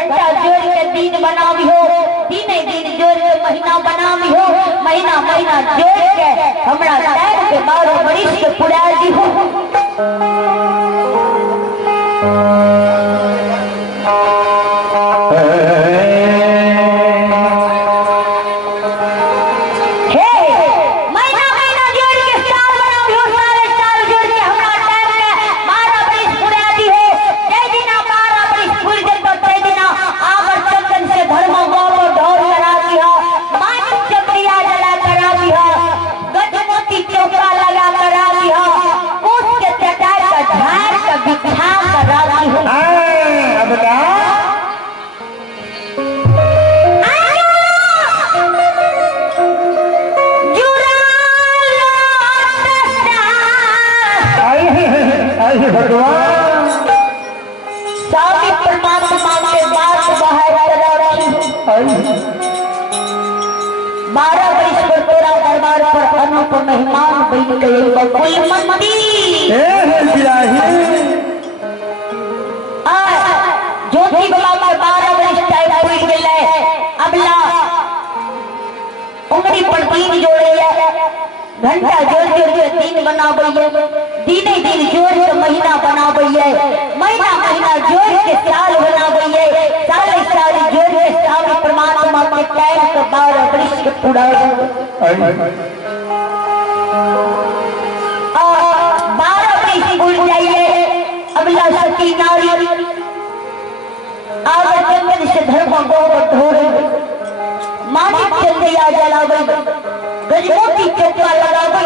घंटा जोड़ के दिन बना भी हो, दिन दिन जोड़ के महीना बना भी हो, महीना महीना जोड़ के हमरा टाइम के 12 बरिस के पुरा दी हो। स्वामी परमात्मा के बात बाहर 12 वर्ष पर तोरा दरबार पर अनूप मेहमान बन गए बकुल मंदी ज्योति बाबा 12 वर्ष टाइम हो गए। अबला उंगली पर तीन जोड़े घंटा जोड़ जोड़ दिन बनाबे, दिने दिन जोड़ के महीना बनाबे, महीना महीना जोड़ के साल बनाबे, साल साल जोड़ के स्वामी परमात्मा के टाइम के 12 वर्ष के पूरा 12 वर्ष उड़ जाइए। अबला सती नारी आगे जंगल से धर्म गोबर ढोरे, मानिक चंदिया जलावे, गजमोती चौका लगावे,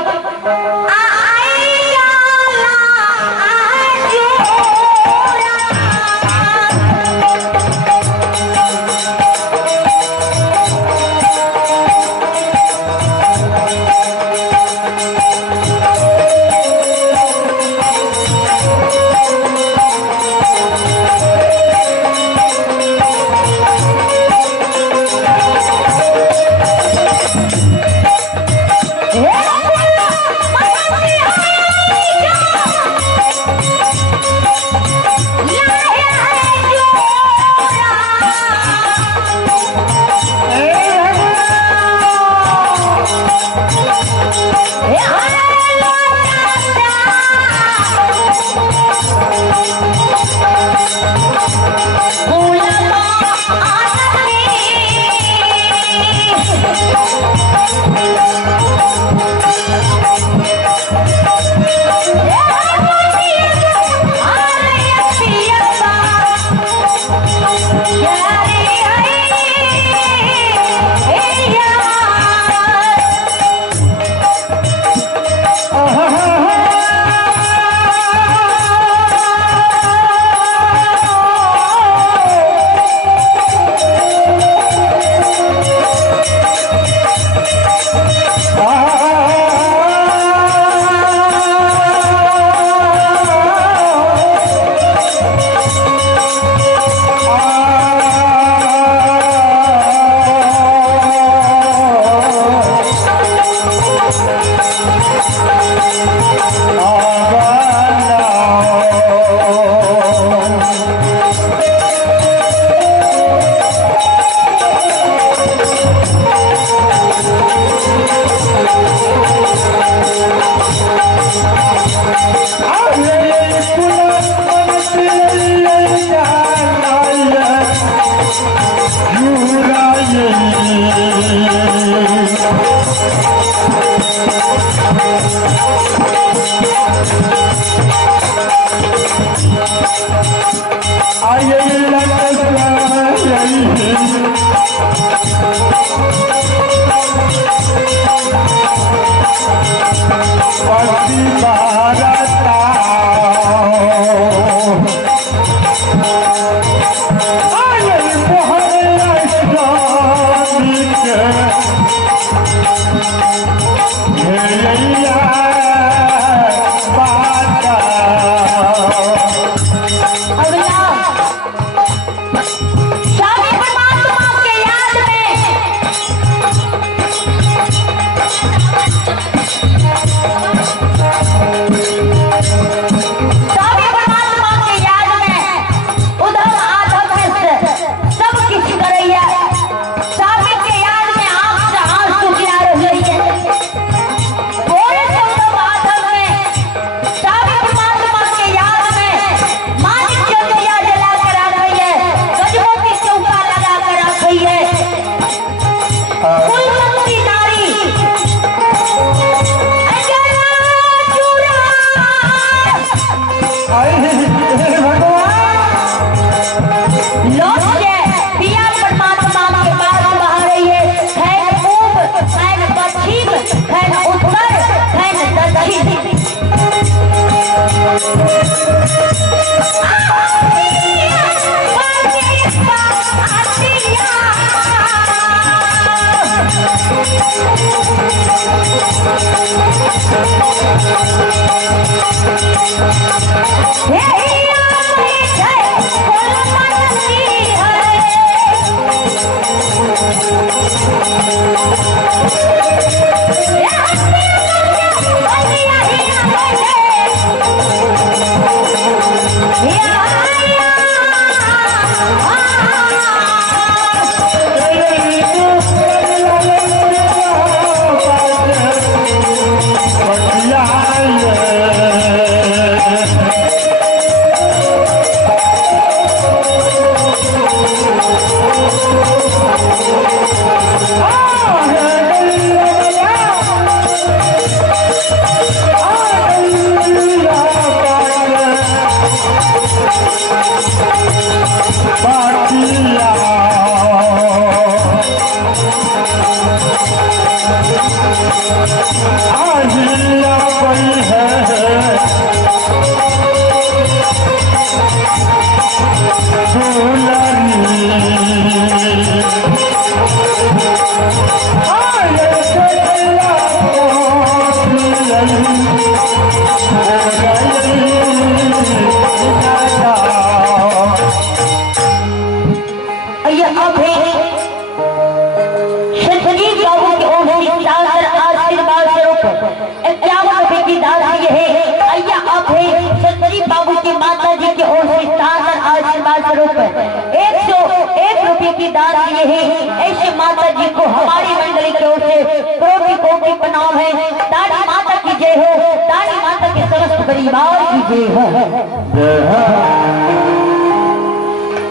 रुपये की दान दिए हैं। ऐसे माता जी को हमारी मंडली की ओर से कोटि कोटि प्रणाम है। दानी माता की जय हो, दानी माता के समस्त परिवार की जय हो।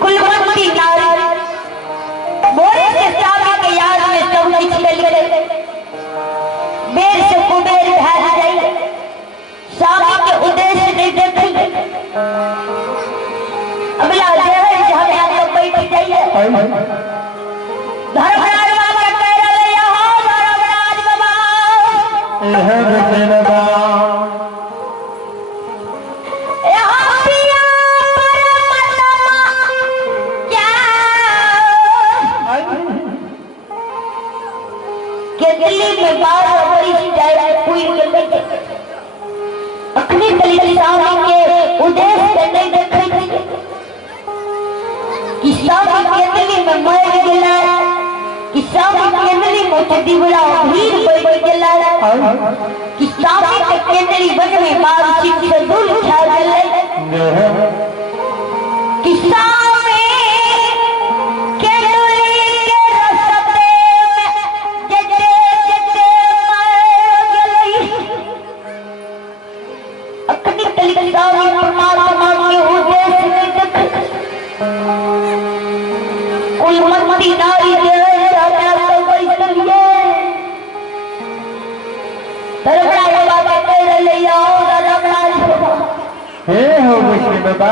कुलवंती नारी मोरे से सामी के याद में सब कुछ मिल गए, बेर से कुबेर भैर जाए, सामी के उद्देश्य नहीं देखे, अगला जहर हमें आपको बैठ जाइए। धर्मराज बाबा कह रहे हो, धर्मराज बाबा दिल्ली में 12 वरिष्ठ अपनी दलित स्वामी के उद्देश्य नहीं देखे कि स्वामी केंद्री में मर गया, कि स्वामी केंद्री में दिवड़ा भीड़ बैठ गया, कि स्वामी के केंद्री बन में मानसिक से दूर छा गए, कि स्वामी बाबा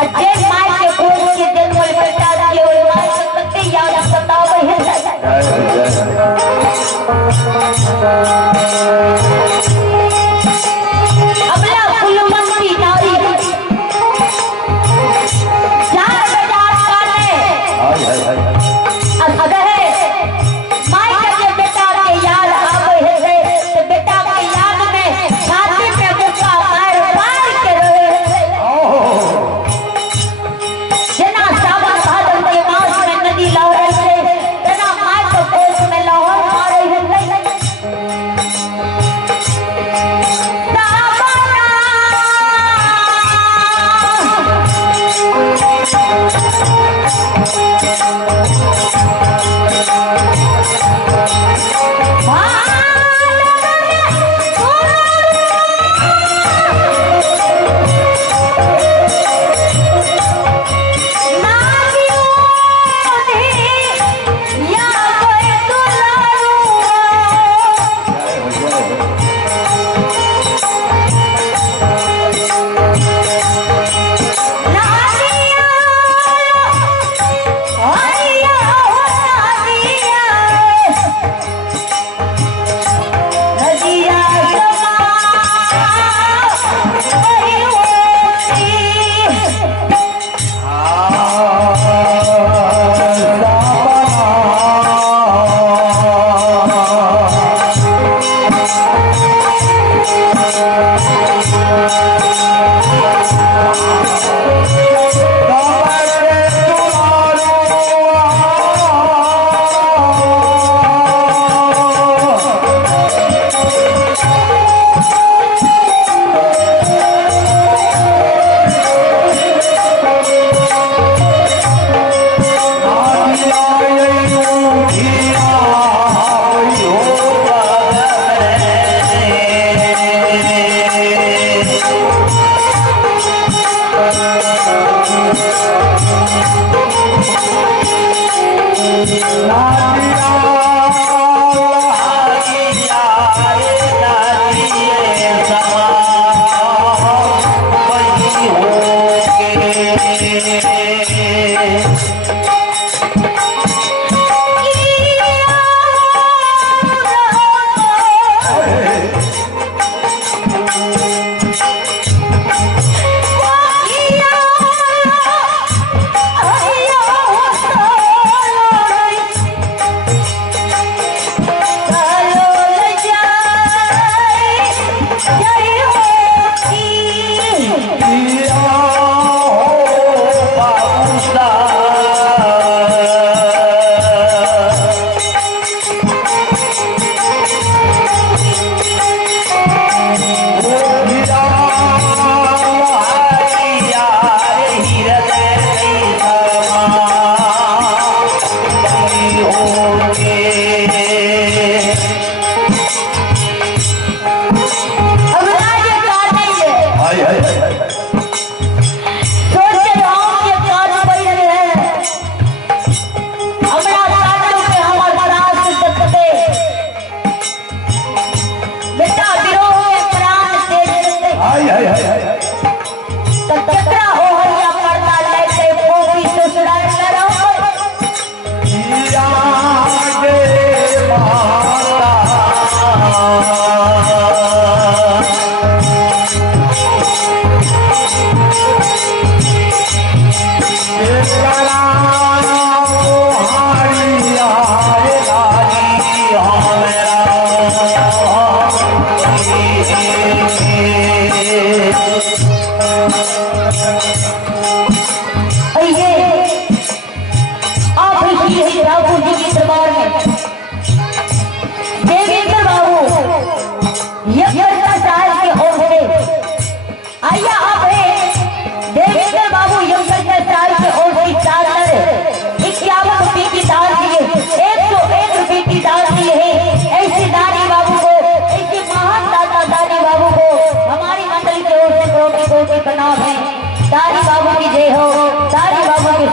अजय माय के कोल के जन्मल बेटा दिए ओय माय के कते याद सतावे है अबला फुलमती नारी चार बाजार काले अगर माय के बेटा के याद आवे है तो बेटा के याद में छाती पे मुक्का मार मार के रहे है जना सावन भादर के मास में नदी लहरे से जना माय को कोस में लहर मारे है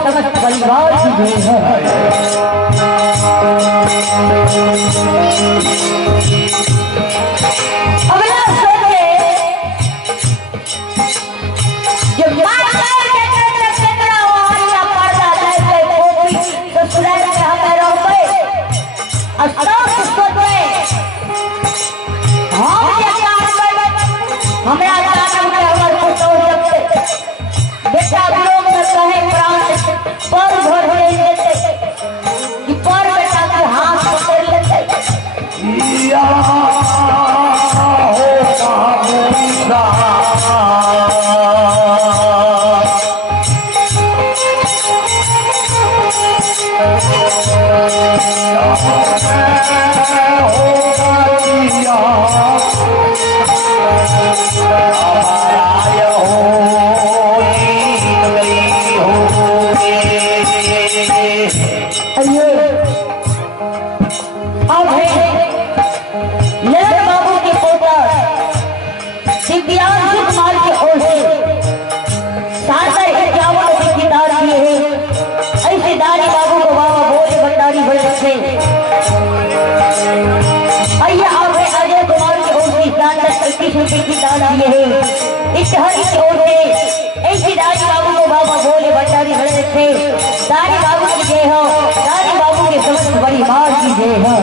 समस्त परिवार की जय अगला सोचे जब माता थे। आइए आपने अजय कुमार की ओर से शानदार 21 रुपए की दान दिए हैं। इस हरी की ओर से ऐसी दानी बाबू को बाबा भोले भंडारी भरे थे। दानी बाबू की जय हो, दानी बाबू के समस्त परिवार की जय हो।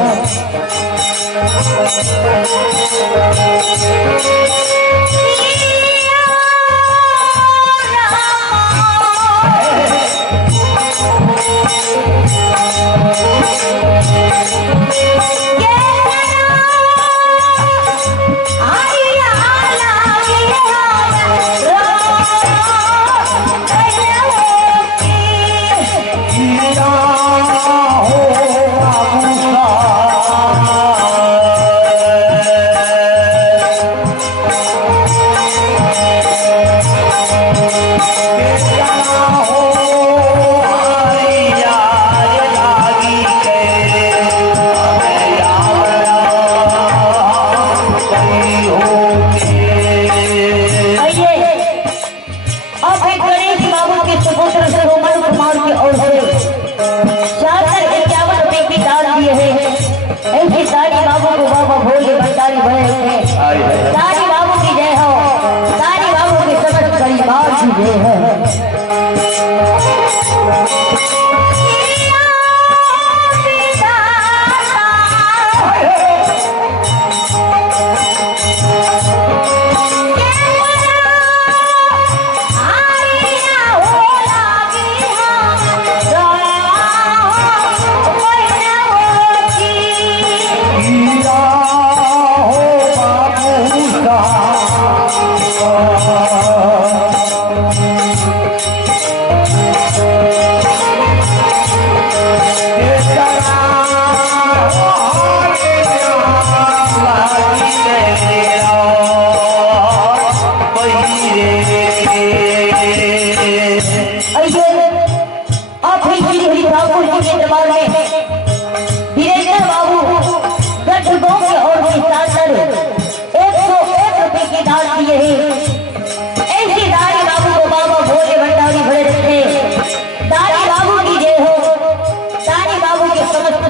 दानी बाबू की जय हो, दानी बाबू के समस्त परिवार की जय हो।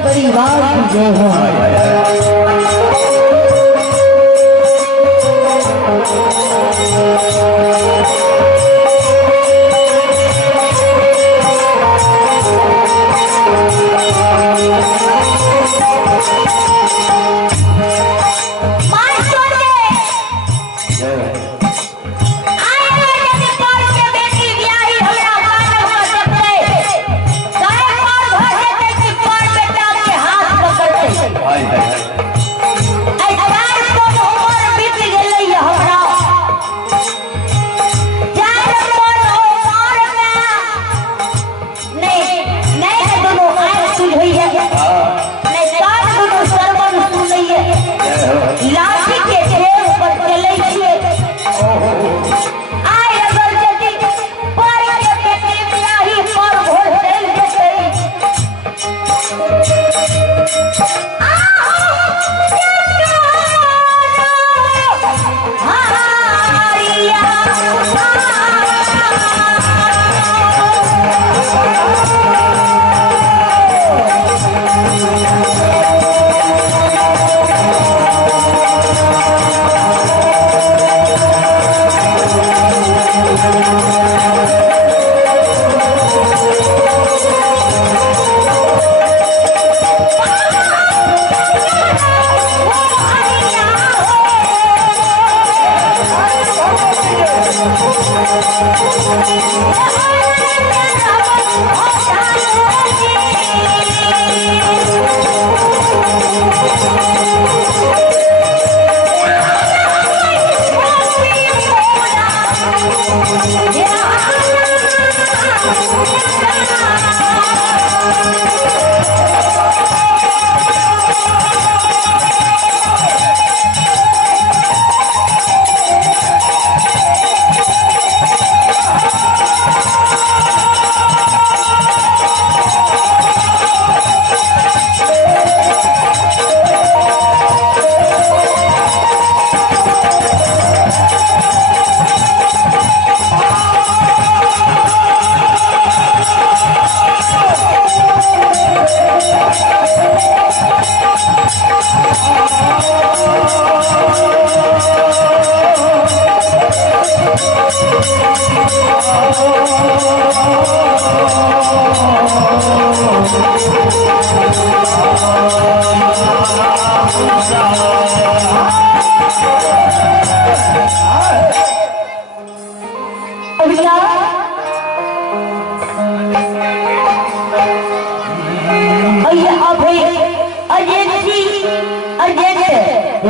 परिवार की जय हो।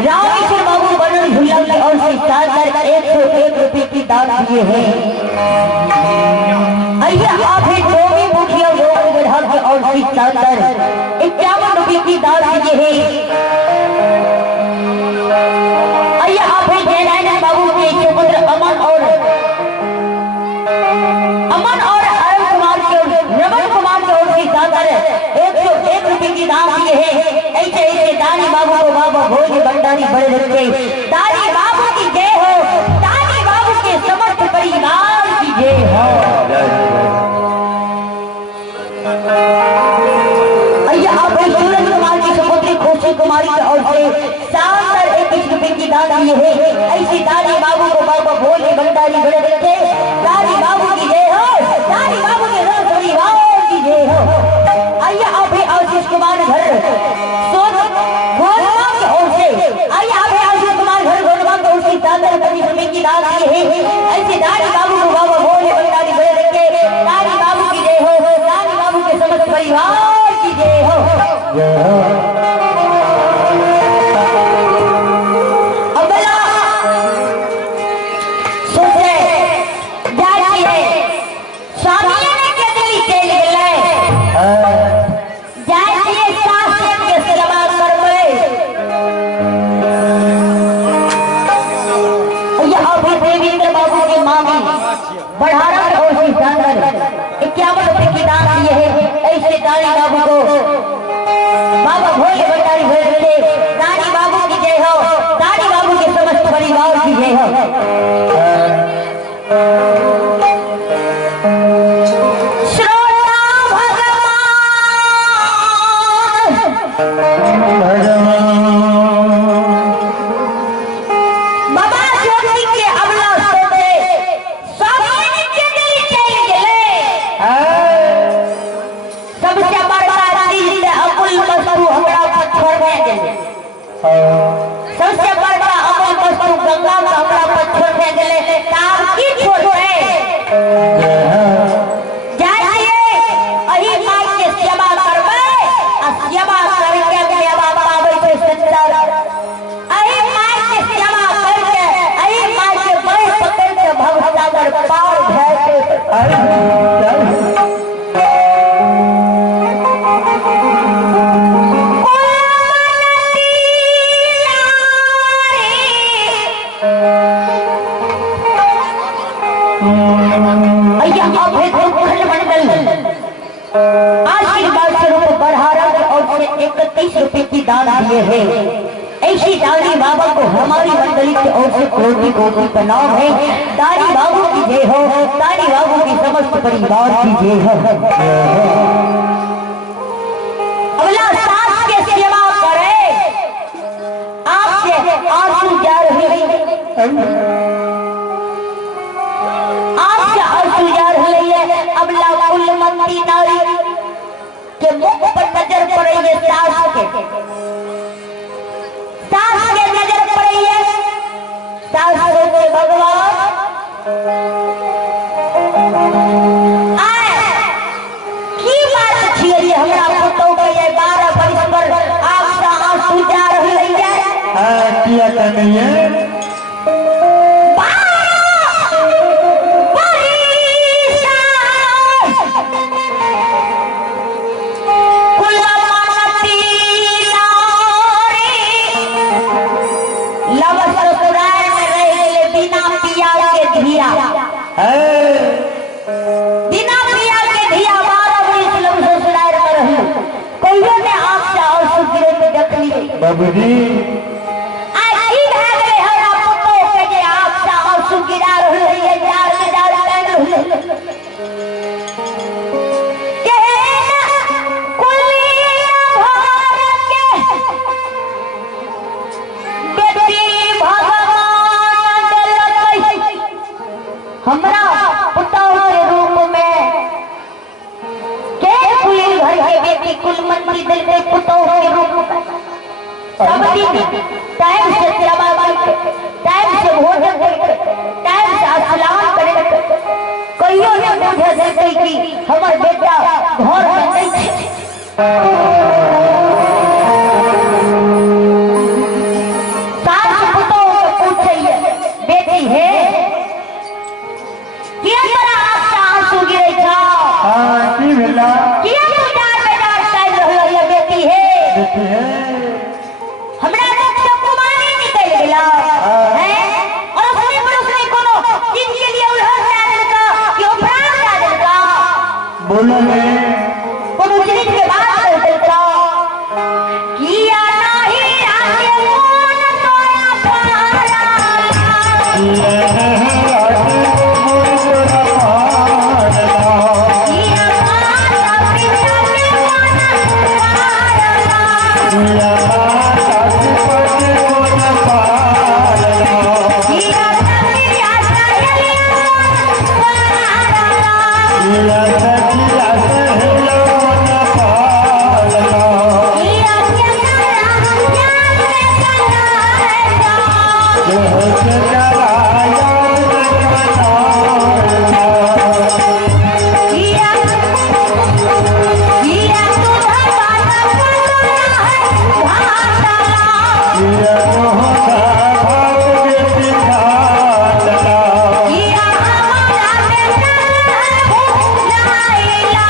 रामेश्वर बाबू बनल भुल्ला की और से 101 रुपए की दान दिए हैं। आप जो भी मुखिया की और से 51 रुपए की दान दिए हैं। आप जयनारायण बाबू के सुपुत्र अमन और अरुण कुमार के रमन कुमार के और से 101 रुपए की दान दिए हैं। ऐसे ऐसे दानी बाबू को बाबा भोज भंडारी बड़े रखे। दानी बाबू की जय हो, दानी बाबू के समस्त परिवार की जय हो। आप सूरज कुमार की सुपुत्री खुशी कुमारी की ओर से 21 रुपए की दान दिए है। ऐसी दानी बाबू को बाबा भोज भंडारी बड़े रखे। दानी बाबू की जय हो, दानी बाबू के समस्त परिवार की जय हो। आप आशीष कुमार घर की दान दिए हैं। ऐसे दानी बाबू को बाबा भोले भंडारी बड़े रखे। दानी बाबू की जय हो, दानी बाबू के समस्त परिवार की जय हो। अब बेला सोचे जाइए स्वामी ने के दिली चल गेले जाइए शासन के सेवा करबे। देवेंद्र बाबू के मामी बढ़ारा और 51 रुपए की दान दिए हैं। ऐसे दानी बाबू को बाबा भोले भंडारी भरे रखे। दानी बाबू की जय हो, दानी बाबू के समस्त परिवार की जय हो। श्रोता सबसे बड़का अमल वस्तु गंगा का हमरा पर छोड़ दे गेले तार की छोड़े जाइए अही माई के सेवा करबे आ सेवा करके सेवा पावे छै सुंदर। अही माई के सेवा करके अही माई के बड़ पकड़ के भवसागर पार भए आशीर्वाद स्वरूप बढ़ारा और से 31 रुपए की दान दिए हैं। ऐसी दानी बाबा को हमारी मंडली की ओर से कोटि कोटि प्रणाम है। दानी बाबू की जय हो, दानी बाबू की समस्त परिवार की जय हो। अगला सास के सेवा करे आपसे आंसू जा रहे हैं, आपसे आंसू जा रहे हैं। अबला कुलमती नारी के मुख पर नजर पड़े है, सास के नजर पड़े है। सास सोचे भगवान की बात छिए हमरा पुतौ के 12 वर्ष पर आपसे आंसू जा रहे हैं। किया कन्हैया बिना पिया के धिया 12 वर्ष लग ससुराल में रही। कहियो ने आपसे और सुगिरे में देखली बाबूजी आई भए गेले हमरा पुतो के जे आपसे और सुगिरा रही है। जार में जार रही के कुलिया भर के बेटी भगवान देलकै हमरा पुतौ के रूप में के कुली घर घर के बेटी कुलमंत्री दिल के पुतों के रूप में सब दिन टाइम से सेवा करके टाइम से भोजन करके टाइम से स्नान करके कहियो ने बुझे देते कि हमर बेटा घर में नहीं है। सास पुतों को पूछिए बेटी है किया बड़ा आपका आंसू गिरे था हाँ की भेला किया तुजार बेजार चल रहल है बेटी है बेटी है हमरा लोग सब कुमारी निकल गेला है और उसने कोनो दिन के लिए उल्हड़ डाल का कि उपराम डाल का बोलो ने कोनो दिन के बाद डाल का किया नहीं रात मोन तोरा पारा ये आज मोर पारला किया माता पिता के मन पारा या आज पट मोर पारला किया सखिया सहेलिया पारा या सखिया सहेलो न पारला किया चंद्रा ज्ञान में कलाया जो हो कराया किया किया तुझा बात बोलना है भाषा ये होता भाग बेटी खाला किया हमारा बेटा भुलाइला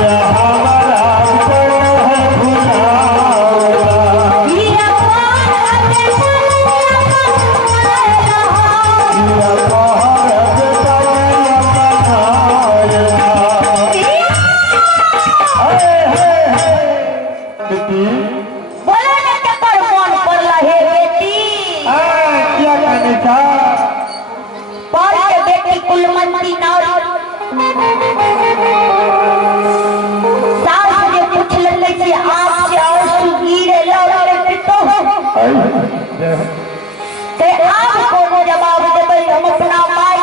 या हमारा बन है भुलावला किया कौन के भुलाइला या भारत तय अपनायला हे बेटी बोले न चक्कर मन पड़ला हे बेटी क्या कहने था पर के बेटी कुलमंत्री नारी सास ने पूछ ले कि आप से आंसू गिरे लौटे तो ते आप कोनो जवाब देबे हम अपना माई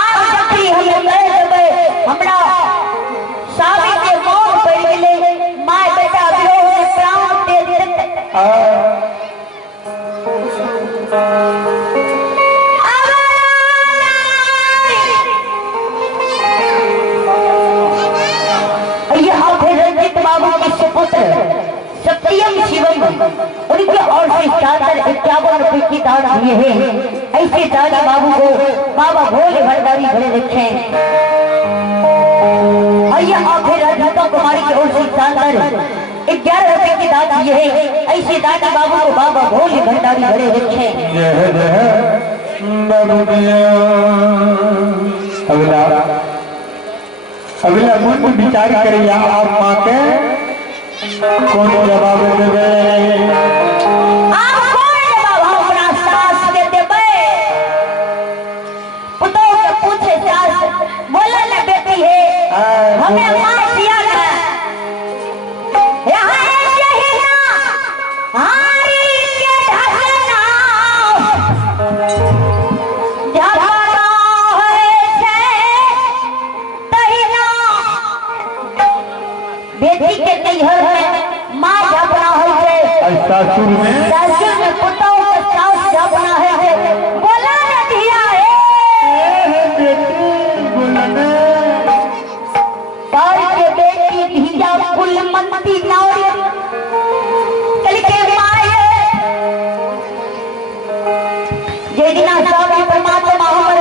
आप जकरी हम कह देबे हमरा सावी के मौत पड़ गेले माय बेटा विरोह में प्राण दे देते यहाँ पे रंजित बाबू के सुपुत्र सत्यम शिवम उनके और से चादर 51 रुपए की दान दिए हैं। ऐसे दानी बाबू को बाबा भोले भंडारी भरे रखे यहाँ पे राधिका कुमारी की ओर से चादर 11 रुपए की दान दिए हैं। ऐसे दानी बाबू को बाबा भोले भंडारी भरे रखे जय जय बबुदिया अगला अगला मुंड विचार करिया आप माँ के कौन जवाब देवे आप कौन जवाब हम अपना सास के देबे पुतोह के पूछे सास बोला ना बेटी है हमें मार दिया ना यहाँ ऐसे ही ना हारी के ढलना झगड़ा है तहिना बेटी के नैहर में माँ झगड़ा है सासुर में सासुर में पुतोह के सास झगड़ा है बोला ना धिया है बेटी बोलने तार के बेटी धिया कुलमंती नारी कल के माए जे दिना स्वामी परमात्मा हमर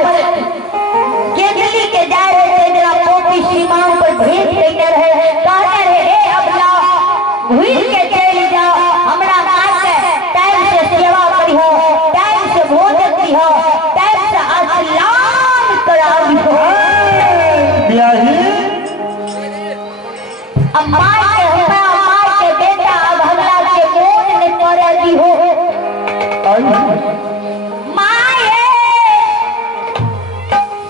केंद्री के जाए रहे जरा पोपी सीमाओं पर भेंट देते रहे कहते रहे हे अबला भूल के चल जा हमरा मां के टाइम से सेवा करिहो टाइम से भोजन दिहो टाइम से स्नान कराबिहो ब्याही अम्मा के हमरा अम्मा के बेटा अब हमरा के मोन ने करे दिहो माए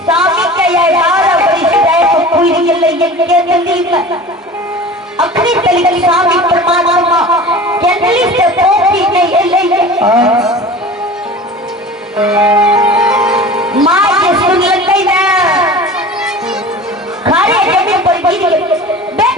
स्वामी के 11 बरिस रहे तो पूरी गेलै के दिल्ली में अखनी तलिक स्वामी परमात्मा केंद्री से पोपी नहीं एलै माँ के सुन लगे ना खारे जमीन पर गिर गए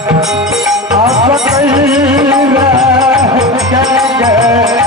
आप कहीं रह गए